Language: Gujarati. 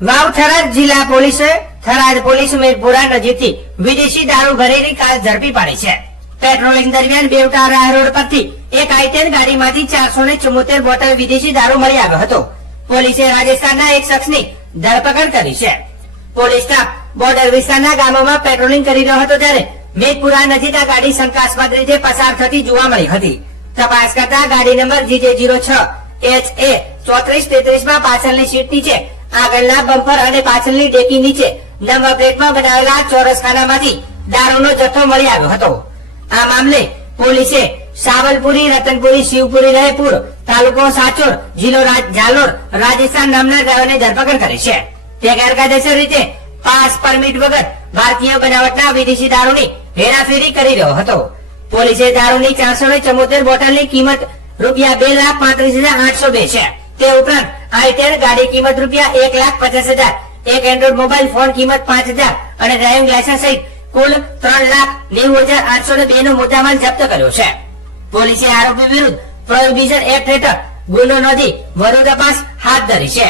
વાવ થરાદ જિલ્લા પોલીસે થરાદ પોલીસ ઉમેદપુરા નજીકથી વિદેશી દારૂ ભરેલી કાર ઝડપી પાડી છે. પેટ્રોલિંગ દરમિયાન બેવટા રાહ રોડ પરથી એક આઈટેન ગાડીમાંથી ચારસો ને ચુમ્મોતેર બોટલ વિદેશી દારૂ મળી આવ્યો હતો. પોલીસે રાજસ્થાનના એક શખ્સની ધરપકડ કરી છે. પોલીસ સ્ટાફ બોર્ડર વિસ્તારના ગામોમાં પેટ્રોલિંગ કરી રહ્યો હતો ત્યારે મેઘપુરા નજીક આ ગાડી શંકાસ્પદ રીતે પસાર થતી જોવા મળી હતી. તપાસ કરતા ગાડી નંબર જીજે જીરો છ એચ એ ચોત્રીસ તેત્રીસમાં પાછળની સીટ નીચે આગળના બમ્પર અને પાછળની ડેકી નીચે નંબર પ્લેટમાં બનાવેલા ચોરસ ખાનામાંથી દારૂનો જથ્થો મળી આવ્યો હતો. આ મામલે પોલીસે સાવલપુરી, રતનપુરી, શિવપુરી રહેપુર તાલુકો સાચોર, જિલ્લો જાલોર રાજસ્થાન નામના ડ્રાઈવરને ધરપકડ કરી છે. તે ગેરકાયદેસર રીતે પાસ પરમિટ વગર ભારતીય બનાવટના વિદેશી દારૂની હેરાફેરી કરી રહ્યો હતો. પોલીસે દારૂની ચારસો ને બોટલની કિંમત રૂપિયા બે લાખ પાંત્રીસ હજાર આઠસો બે છે. તે ઉપરાંત આઈટેર ગાડી કિંમત રૂપિયા એક લાખ પચાસ હજાર, એક એન્ડ્રોઇડ મોબાઈલ ફોન કિંમત પાંચ હજાર અને ડ્રાઇવિંગ લાયસન્સ સહિત કુલ ત્રણ લાખ નેવું હજાર આઠસો ને બે નો મુદ્દામાલ જપ્ત કર્યો છે. પોલીસે આરોપી વિરુદ્ધ પ્રોહિબિશન એક્ટ હેઠળ ગુનો નોંધી વધુ તપાસ હાથ ધરી છે.